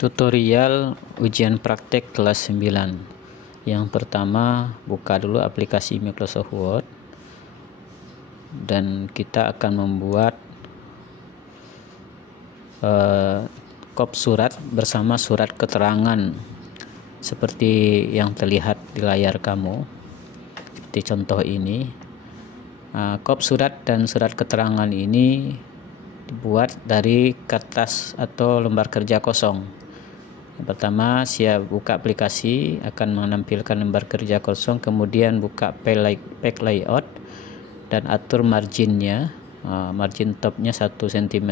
Tutorial ujian praktek kelas 9. Yang pertama, buka dulu aplikasi Microsoft Word dan kita akan membuat kop surat bersama surat keterangan seperti yang terlihat di layar kamu, seperti contoh ini. Kop surat dan surat keterangan ini dibuat dari kertas atau lembar kerja kosong. Yang pertama, siap buka aplikasi, akan menampilkan lembar kerja kosong, kemudian buka page layout dan atur marginnya, margin topnya 1 cm,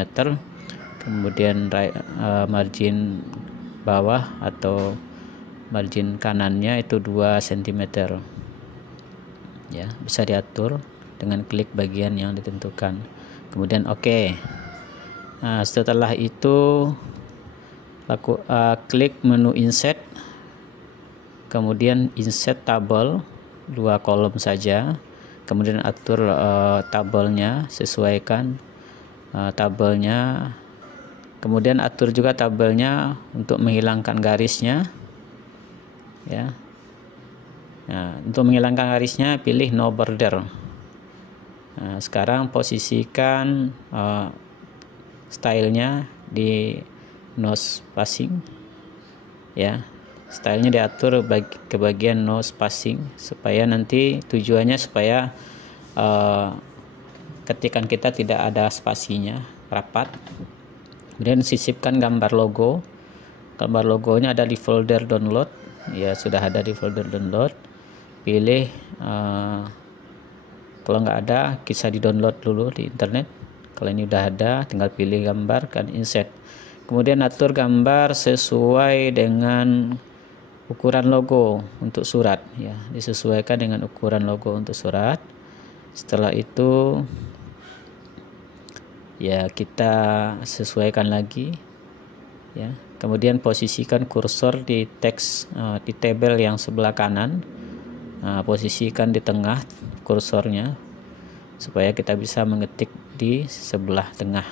kemudian margin bawah atau margin kanannya itu 2 cm. Ya, bisa diatur dengan klik bagian yang ditentukan, kemudian OK. Setelah itu klik menu insert, kemudian insert tabel 2 kolom saja, kemudian atur tabelnya, sesuaikan tabelnya, kemudian atur juga tabelnya untuk menghilangkan garisnya ya. Untuk menghilangkan garisnya pilih no border. Sekarang posisikan stylenya di no spacing ya, stylenya diatur ke bagian no spacing supaya nanti tujuannya supaya ketikan kita tidak ada spasinya, rapat. Kemudian sisipkan gambar logonya ada di folder download ya, sudah ada di folder download. Pilih kalau nggak ada bisa di download dulu di internet. Kalau ini udah ada, tinggal pilih gambar dan insert. Kemudian atur gambar sesuai dengan ukuran logo untuk surat ya, disesuaikan dengan ukuran logo untuk surat. Setelah itu ya kita sesuaikan lagi ya. Kemudian posisikan kursor di teks di tabel yang sebelah kanan. Posisikan di tengah kursornya supaya kita bisa mengetik di sebelah tengah.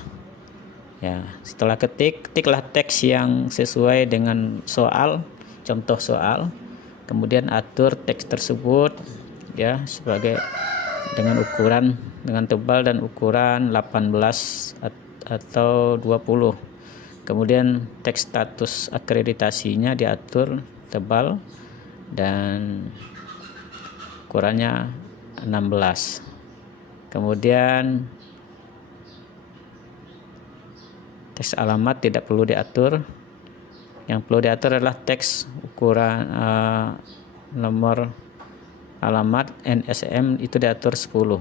Ya, setelah ketiklah teks yang sesuai dengan soal, contoh soal. Kemudian atur teks tersebut ya sebagai dengan tebal dan ukuran 18 atau 20. Kemudian teks status akreditasinya diatur tebal dan ukurannya 16. Kemudian teks alamat tidak perlu diatur. Yang perlu diatur adalah teks ukuran nomor alamat NSM itu diatur 10.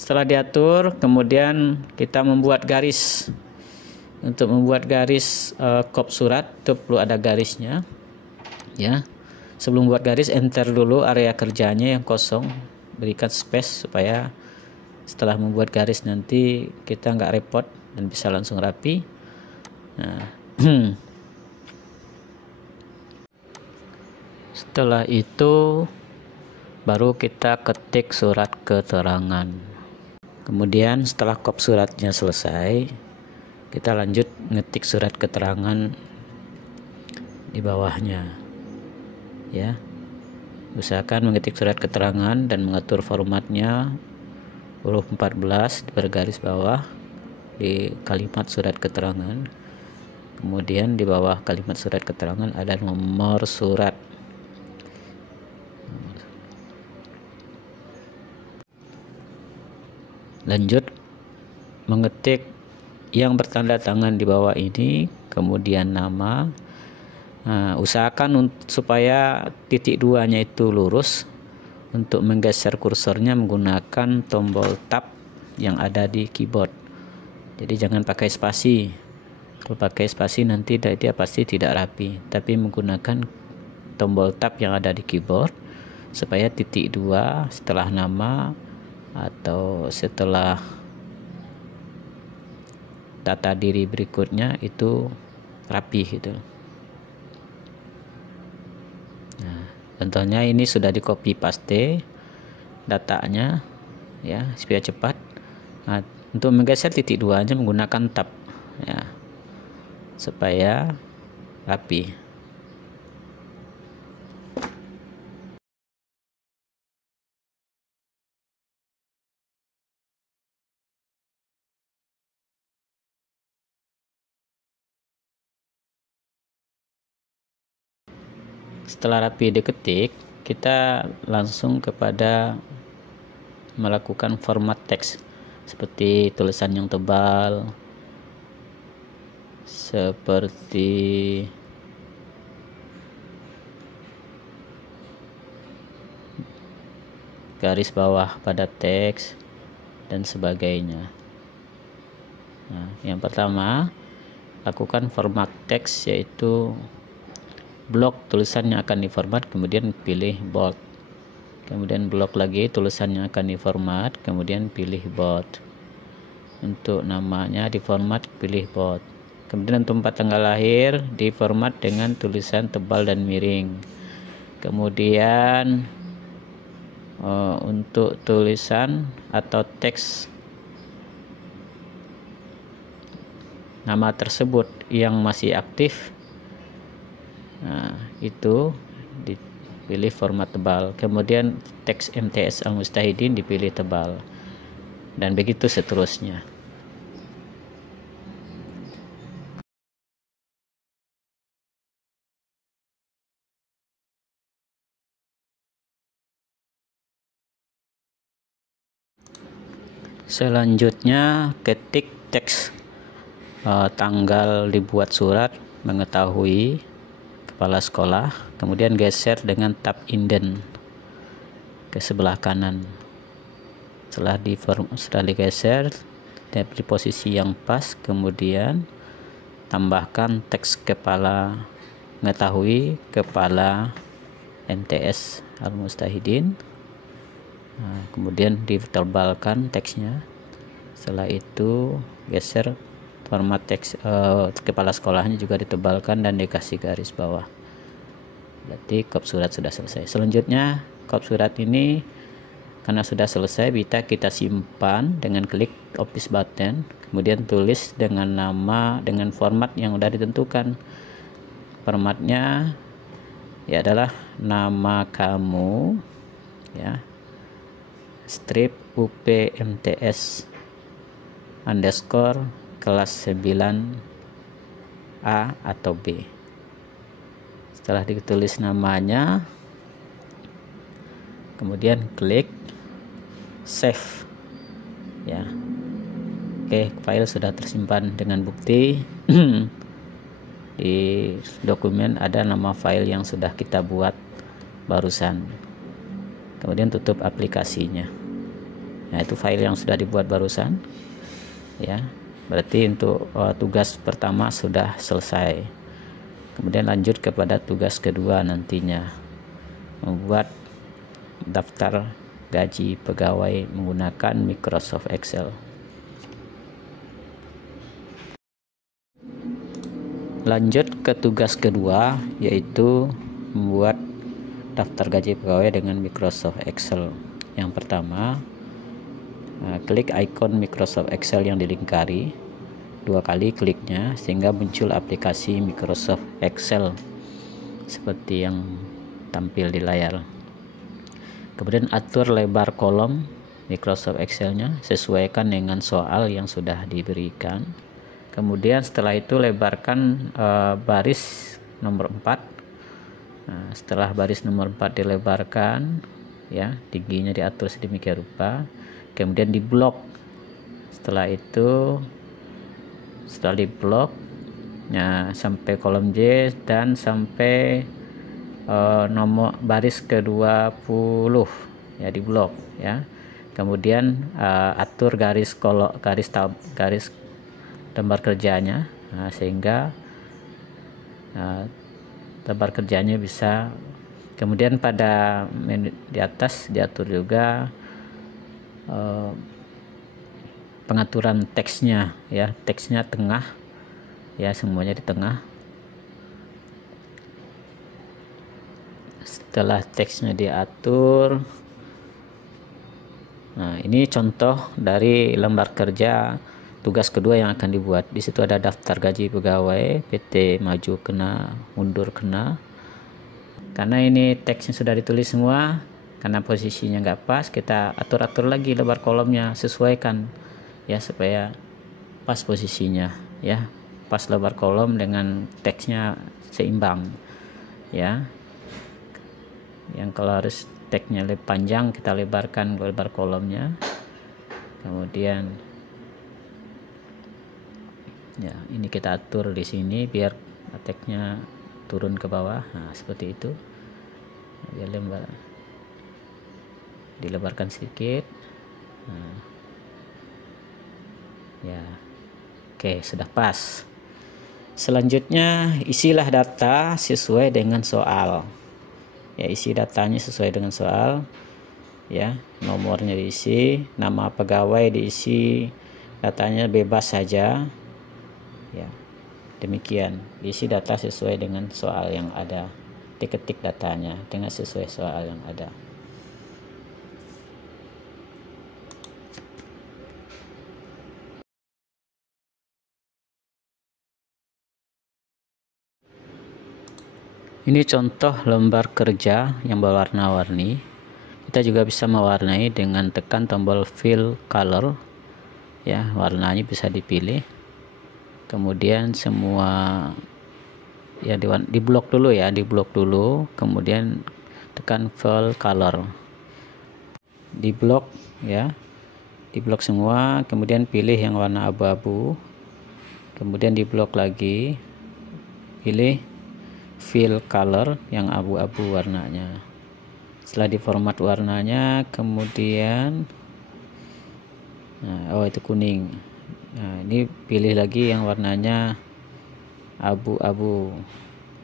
Setelah diatur, kemudian kita membuat garis. Untuk membuat garis kop surat itu perlu ada garisnya ya. Sebelum buat garis, enter dulu area kerjanya yang kosong, berikan space supaya setelah membuat garis nanti kita nggak repot dan bisa langsung rapi. Setelah itu baru kita ketik surat keterangan. Kemudian setelah kop suratnya selesai, kita lanjut ngetik surat keterangan di bawahnya ya. Usahakan mengetik surat keterangan dan mengatur formatnya huruf 14 bergaris bawah di kalimat surat keterangan. Kemudian di bawah kalimat surat keterangan ada nomor surat. Lanjut mengetik yang bertanda tangan di bawah ini, kemudian nama. Usahakan supaya titik 2-nya itu lurus. Untuk menggeser kursornya menggunakan tombol tab yang ada di keyboard. Jadi jangan pakai spasi. Kalau pakai spasi nanti dia pasti tidak rapi. Tapi menggunakan tombol tab yang ada di keyboard supaya titik 2 setelah nama atau setelah data diri berikutnya itu rapi gitu. Contohnya ini sudah di copy paste datanya ya supaya cepat. Untuk menggeser titik 2-nya menggunakan tab ya supaya rapi. Setelah rapi diketik, kita langsung kepada melakukan format teks seperti tulisan yang tebal, seperti garis bawah pada teks dan sebagainya. Nah, yang pertama, lakukan format teks, yaitu blok tulisannya akan diformat, kemudian pilih bold. Kemudian blok lagi tulisannya akan diformat, kemudian pilih bold. Untuk namanya diformat, pilih bold. Kemudian untuk tempat tanggal lahir diformat dengan tulisan tebal dan miring. Kemudian untuk tulisan atau teks nama tersebut yang masih aktif, nah, itu dipilih format tebal. Kemudian teks MTS Al-Mustahidin dipilih tebal, dan begitu seterusnya. Selanjutnya ketik teks tanggal dibuat surat, mengetahui, kepala sekolah, kemudian geser dengan tab indent ke sebelah kanan. Setelah digeser di posisi yang pas, kemudian tambahkan teks kepala mengetahui, kepala MTS Al-Mustahidin. Nah, kemudian ditebalkan teksnya. Setelah itu geser format teks kepala sekolahnya juga ditebalkan dan dikasih garis bawah. Berarti kop surat sudah selesai. Selanjutnya kop surat ini karena sudah selesai, kita simpan dengan klik office button, kemudian tulis dengan nama dengan format yang sudah ditentukan. Formatnya ya adalah nama kamu, ya, strip UPMTS underscore kelas 9A atau B. Setelah ditulis namanya, kemudian klik save, ya. Oke, file sudah tersimpan dengan bukti di dokumen ada nama file yang sudah kita buat barusan. Kemudian tutup aplikasinya. Nah, itu file yang sudah dibuat barusan, ya. Berarti untuk tugas pertama sudah selesai. Kemudian lanjut kepada tugas kedua nantinya, membuat daftar gaji pegawai menggunakan Microsoft Excel. Lanjut ke tugas kedua, yaitu membuat daftar gaji pegawai dengan Microsoft Excel. Yang pertama, klik ikon Microsoft Excel yang dilingkari, 2 kali kliknya sehingga muncul aplikasi Microsoft Excel seperti yang tampil di layar. Kemudian atur lebar kolom Microsoft Excel-nya, sesuaikan dengan soal yang sudah diberikan. Kemudian setelah itu lebarkan baris nomor 4. Nah, setelah baris nomor 4 dilebarkan, ya, tingginya diatur sedemikian rupa. Kemudian di blok. Setelah itu, setelah di blok, ya, sampai kolom J dan sampai nomor baris ke-20, ya, di blok, ya. Kemudian atur garis lembar kerjanya, nah, sehingga lembar kerjanya bisa. Kemudian pada menu di atas diatur juga pengaturan teksnya, ya, teksnya tengah, ya, semuanya di tengah. Setelah teksnya diatur, nah, ini contoh dari lembar kerja tugas kedua yang akan dibuat. Di situ ada daftar gaji pegawai, PT maju kena, mundur kena. Karena ini teksnya sudah ditulis semua, karena posisinya nggak pas, kita atur-atur lagi lebar kolomnya, sesuaikan ya supaya pas posisinya ya, pas lebar kolom dengan teksnya seimbang ya. Yang kalau harus teksnya lebih panjang, kita lebarkan lebar kolomnya. Kemudian ya ini kita atur di sini biar teksnya turun ke bawah. Nah seperti itu, biar dilebarkan sedikit. Nah, ya oke, sudah pas. Selanjutnya isilah data sesuai dengan soal ya, isi datanya sesuai dengan soal ya, nomornya diisi, nama pegawai diisi, datanya bebas saja ya. Demikian, isi data sesuai dengan soal yang ada, diketik datanya dengan sesuai soal yang ada. Ini contoh lembar kerja yang berwarna-warni. Kita juga bisa mewarnai dengan tekan tombol fill color ya, warnanya bisa dipilih. Kemudian semua ya di blok dulu ya, di blok dulu, kemudian tekan fill color, di blok ya, di blok semua, kemudian pilih yang warna abu-abu, kemudian di blok lagi pilih fill color yang abu-abu warnanya. Setelah diformat warnanya, kemudian oh itu kuning. Nah ini pilih lagi yang warnanya abu-abu,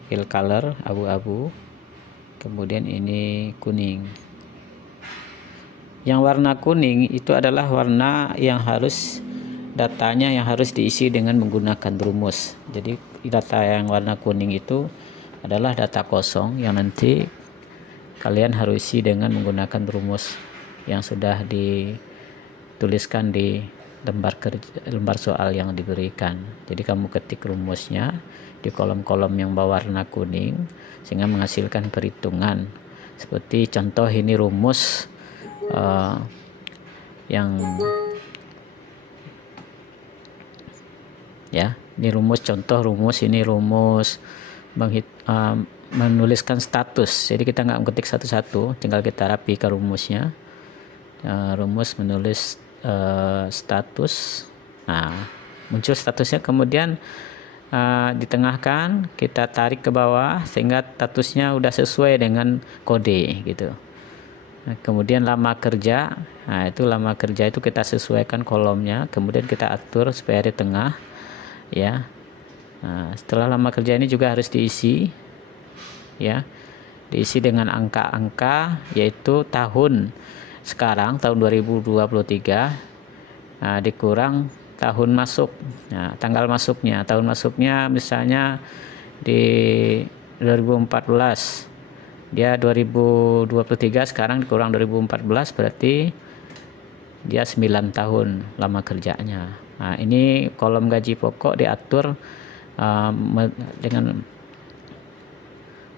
fill color abu-abu, kemudian ini kuning. Yang warna kuning itu adalah warna yang harus datanya yang harus diisi dengan menggunakan rumus. Jadi data yang warna kuning itu adalah data kosong yang nanti kalian harus isi dengan menggunakan rumus yang sudah dituliskan di lembar soal yang diberikan. Jadi kamu ketik rumusnya di kolom-kolom yang berwarna kuning sehingga menghasilkan perhitungan. Seperti contoh ini rumus yang ya, ini rumus, contoh rumus, ini rumus menuliskan status. Jadi kita nggak mengetik satu-satu, tinggal kita rapikan rumusnya. Rumus menulis status. Nah muncul statusnya, kemudian ditengahkan, kita tarik ke bawah sehingga statusnya udah sesuai dengan kode gitu. Nah, kemudian lama kerja, nah itu lama kerja itu kita sesuaikan kolomnya, kemudian kita atur supaya di tengah ya. Nah, setelah lama kerja ini juga harus diisi ya, diisi dengan angka-angka, yaitu tahun sekarang tahun 2023 dikurang tahun masuk. Nah, tanggal masuknya, tahun masuknya misalnya di 2014, dia 2023, sekarang dikurang 2014, berarti dia 9 tahun lama kerjanya. Nah, ini kolom gaji pokok diatur dengan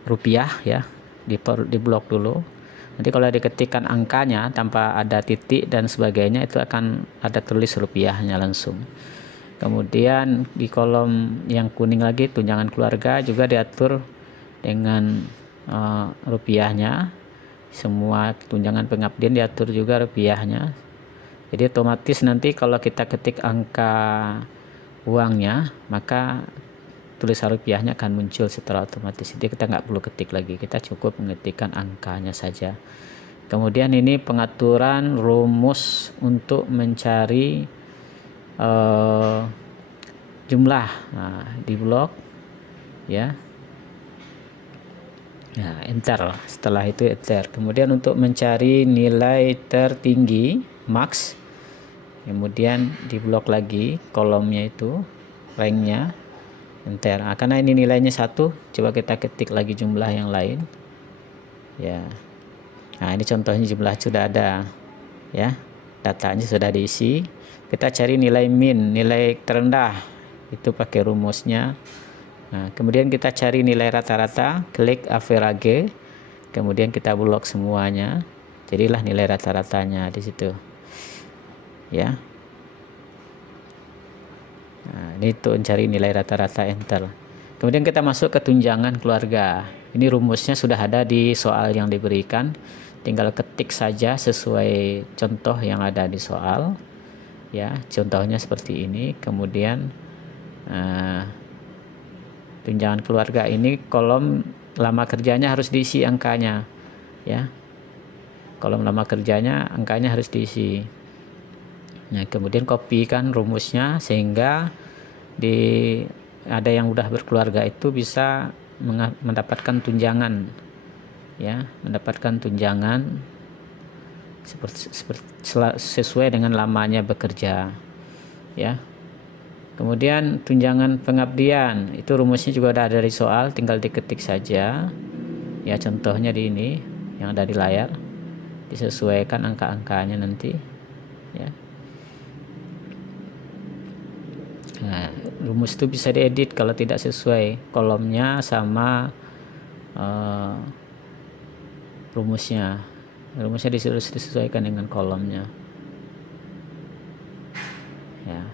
rupiah ya, di blok dulu. Nanti kalau diketikkan angkanya tanpa ada titik dan sebagainya, itu akan ada tulis rupiahnya langsung. Kemudian di kolom yang kuning lagi, tunjangan keluarga, juga diatur dengan rupiahnya. Semua tunjangan pengabdian diatur juga rupiahnya. Jadi otomatis nanti kalau kita ketik angka uangnya, maka tulisan rupiahnya akan muncul secara otomatis. Jadi kita nggak perlu ketik lagi, kita cukup mengetikkan angkanya saja. Kemudian ini pengaturan rumus untuk mencari jumlah. Nah, di blok ya. Nah, enter. Setelah itu enter. Kemudian untuk mencari nilai tertinggi max, kemudian di blok lagi kolomnya itu ranknya, enter. Nah, karena ini nilainya 1, coba kita ketik lagi jumlah yang lain ya. Nah ini contohnya jumlah sudah ada ya. datanya sudah diisi. Kita cari nilai min, nilai terendah, itu pakai rumusnya. Nah, kemudian kita cari nilai rata-rata, klik average, kemudian kita blok semuanya, jadilah nilai rata-ratanya di situ, ya. Nah, ini untuk mencari nilai rata-rata, enter. Kemudian kita masuk ke tunjangan keluarga. Ini rumusnya sudah ada di soal yang diberikan, tinggal ketik saja sesuai contoh yang ada di soal, ya. Contohnya seperti ini. Kemudian tunjangan keluarga ini kolom lama kerjanya harus diisi angkanya, ya. Kolom lama kerjanya angkanya harus diisi. Nah, kemudian kopikan rumusnya sehingga ada yang udah berkeluarga itu bisa mendapatkan tunjangan, ya, mendapatkan tunjangan sesuai dengan lamanya bekerja, ya. Kemudian tunjangan pengabdian, itu rumusnya juga ada dari soal, tinggal diketik saja, ya. Contohnya di ini yang ada di layar, disesuaikan angka-angkanya nanti, ya. Nah, rumus itu bisa diedit kalau tidak sesuai kolomnya sama rumusnya disesuaikan dengan kolomnya, ya.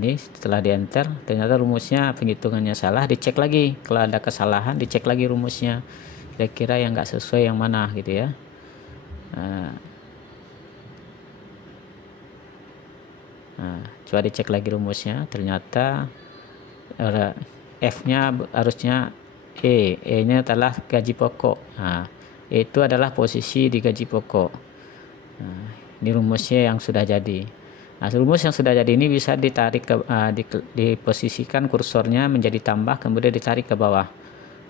Ini setelah di enter ternyata rumusnya penghitungannya salah, dicek lagi. Kalau ada kesalahan dicek lagi rumusnya, kira-kira yang nggak sesuai yang mana gitu, ya. Nah, coba dicek lagi rumusnya, ternyata F-nya harusnya E-nya adalah gaji pokok. Nah, E itu adalah posisi di gaji pokok. Nah, ini rumusnya yang sudah jadi. Nah, rumus yang sudah jadi ini bisa ditarik diposisikan kursornya menjadi tambah, kemudian ditarik ke bawah,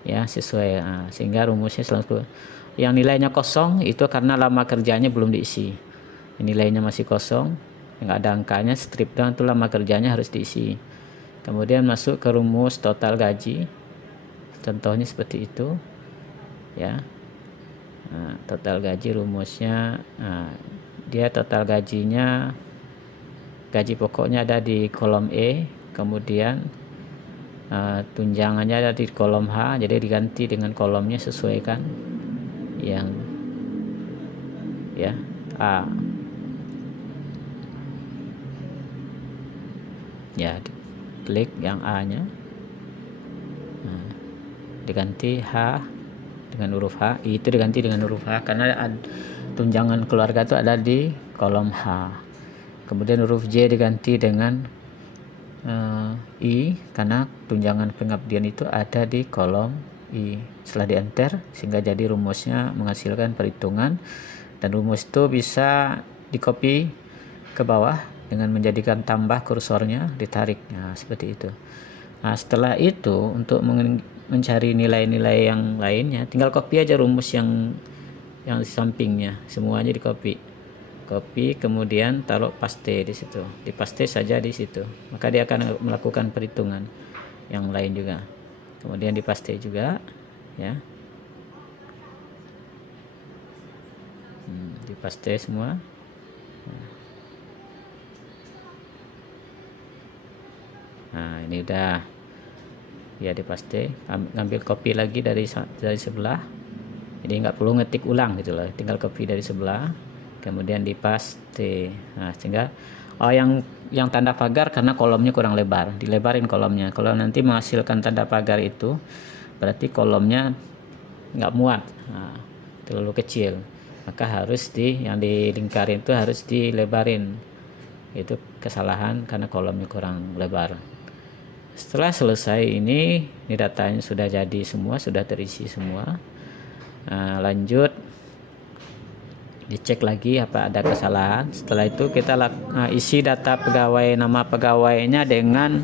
ya, sesuai. Nah, sehingga rumusnya selalu yang nilainya kosong itu karena lama kerjanya belum diisi. Nilainya masih kosong, nggak ada angkanya, strip down, itu lama kerjanya harus diisi. Kemudian masuk ke rumus total gaji, contohnya seperti itu, ya. Nah, total gaji rumusnya, dia total gajinya, gaji pokoknya ada di kolom E, kemudian tunjangannya ada di kolom H, jadi diganti dengan kolomnya, sesuaikan yang, ya, A, ya, klik yang A nya, diganti H dengan huruf H, I itu diganti dengan huruf H karena tunjangan keluarga itu ada di kolom H. Kemudian huruf J diganti dengan I karena tunjangan pengabdian itu ada di kolom I. Setelah di enter sehingga jadi rumusnya menghasilkan perhitungan, dan rumus itu bisa di-copy ke bawah dengan menjadikan tambah kursornya, ditarik. Nah, seperti itu. Nah, setelah itu untuk mencari nilai-nilai yang lainnya tinggal copy aja rumus yang di sampingnya, semuanya di-copy. Copy, kemudian taruh paste di situ, dipaste saja di situ, maka dia akan melakukan perhitungan yang lain juga. Kemudian dipaste juga, ya, dipaste semua. Nah, ini udah, ya, dipaste. Ngambil copy lagi dari sebelah, jadi nggak perlu ngetik ulang gitu loh, tinggal copy dari sebelah, kemudian dipaste. Nah, sehingga yang tanda pagar karena kolomnya kurang lebar, dilebarin kolomnya. Kalau nanti menghasilkan tanda pagar itu berarti kolomnya nggak muat, terlalu kecil, maka harus yang dilingkarin itu harus dilebarin. Itu kesalahan karena kolomnya kurang lebar. Setelah selesai ini datanya sudah jadi semua, sudah terisi semua. Nah, lanjut dicek lagi apa ada kesalahan. Setelah itu kita isi data pegawai, nama pegawainya dengan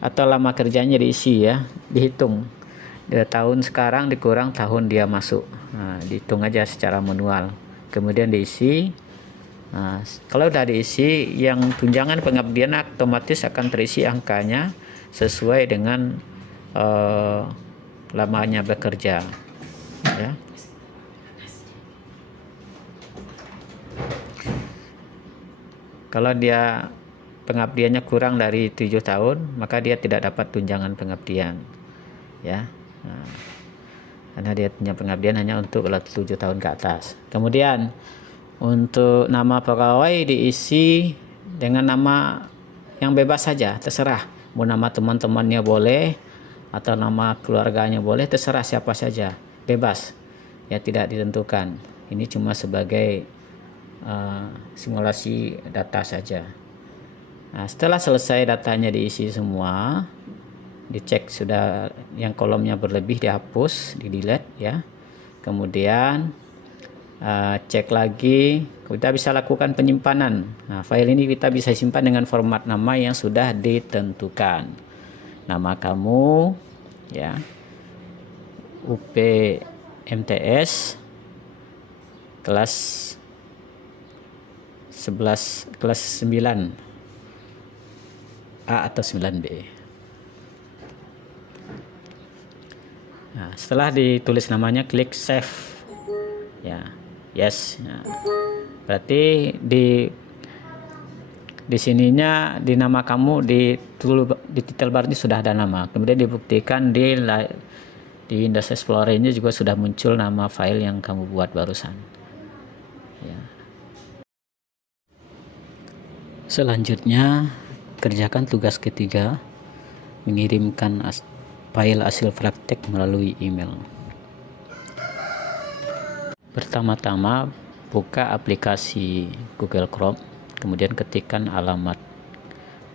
atau lama kerjanya diisi, ya, dihitung tahun sekarang dikurang tahun dia masuk. Nah, dihitung aja secara manual, kemudian diisi. Nah, kalau udah diisi, yang tunjangan pengabdian otomatis akan terisi angkanya sesuai dengan lamanya bekerja, ya. Kalau dia pengabdiannya kurang dari 7 tahun, maka dia tidak dapat tunjangan pengabdian, ya. Nah, karena dia punya pengabdian hanya untuk 7 tahun ke atas. Kemudian untuk nama pegawai diisi dengan nama yang bebas saja, terserah. Mau nama teman-temannya boleh atau nama keluarganya boleh, terserah siapa saja, bebas. Ya, tidak ditentukan. Ini cuma sebagai simulasi data saja. Nah, setelah selesai datanya diisi semua, dicek sudah yang kolomnya berlebih dihapus, di delete ya. Kemudian cek lagi, kita bisa lakukan penyimpanan. Nah, file ini kita bisa simpan dengan format nama yang sudah ditentukan. Nama kamu ya, UP MTS kelas 11 kelas 9 A atau 9B. Nah, setelah ditulis namanya, klik save ya, yes. Nah, berarti di sininya di nama kamu di title bar ini sudah ada nama. Kemudian dibuktikan di Windows Explorer ini juga sudah muncul nama file yang kamu buat barusan ya. Selanjutnya kerjakan tugas ketiga, mengirimkan file hasil praktek melalui email. Pertama-tama buka aplikasi Google Chrome, kemudian ketikkan alamat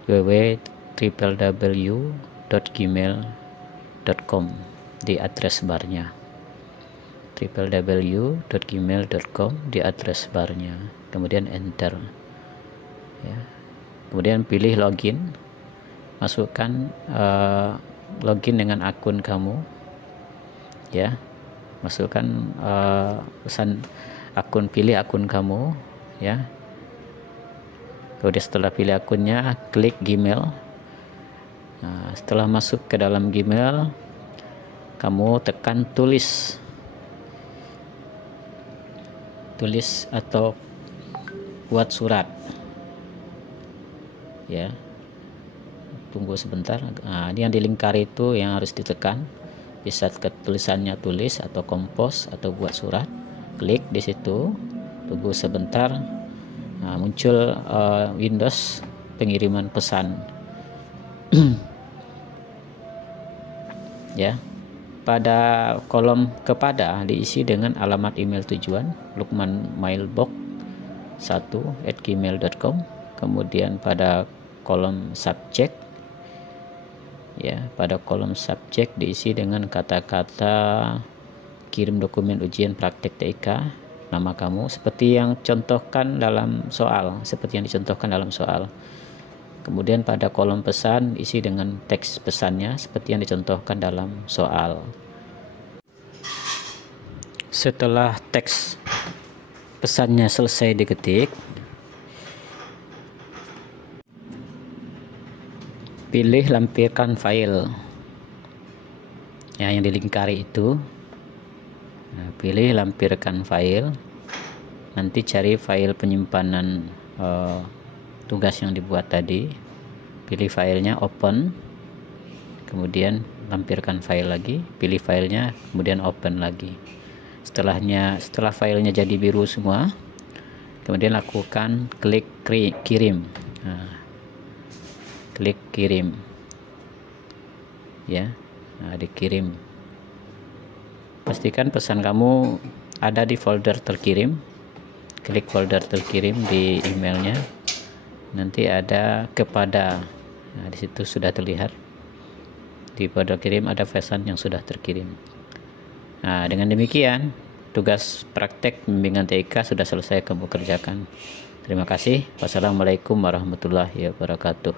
www.gmail.com di address barnya, www.gmail.com di address barnya, kemudian enter ya. Kemudian pilih login, masukkan login dengan akun kamu ya, masukkan pesan akun, pilih akun kamu ya. Kemudian setelah pilih akunnya, klik Gmail. Nah, setelah masuk ke dalam Gmail, kamu tekan tulis atau buat surat ya. Tunggu sebentar. Nah, ini yang dilingkari itu yang harus ditekan, bisa tulisannya tulis atau kompos atau buat surat, klik di situ, tunggu sebentar. Nah, muncul Windows pengiriman pesan ya. Pada kolom kepada diisi dengan alamat email tujuan lukmanmailbox1@gmail.com. kemudian pada kolom subjek ya, pada kolom subjek diisi dengan kata-kata kirim dokumen ujian praktek TIK, nama kamu seperti yang dicontohkan dalam soal. Kemudian pada kolom pesan isi dengan teks pesannya seperti yang dicontohkan dalam soal. Setelah teks pesannya selesai diketik, pilih lampirkan file ya, yang dilingkari itu. Nah, pilih lampirkan file, nanti cari file penyimpanan tugas yang dibuat tadi, pilih filenya, open, kemudian lampirkan file lagi, pilih filenya, kemudian open lagi. Setelah filenya jadi biru semua, kemudian lakukan klik kirim. Nah, klik kirim ya. Nah, dikirim, pastikan pesan kamu ada di folder terkirim, klik folder terkirim di emailnya, nanti ada kepada. Nah, di situ sudah terlihat di folder kirim ada pesan yang sudah terkirim. Nah, dengan demikian tugas praktek bimbingan TIK sudah selesai kamu kerjakan. Terima kasih. Wassalamualaikum warahmatullahi wabarakatuh.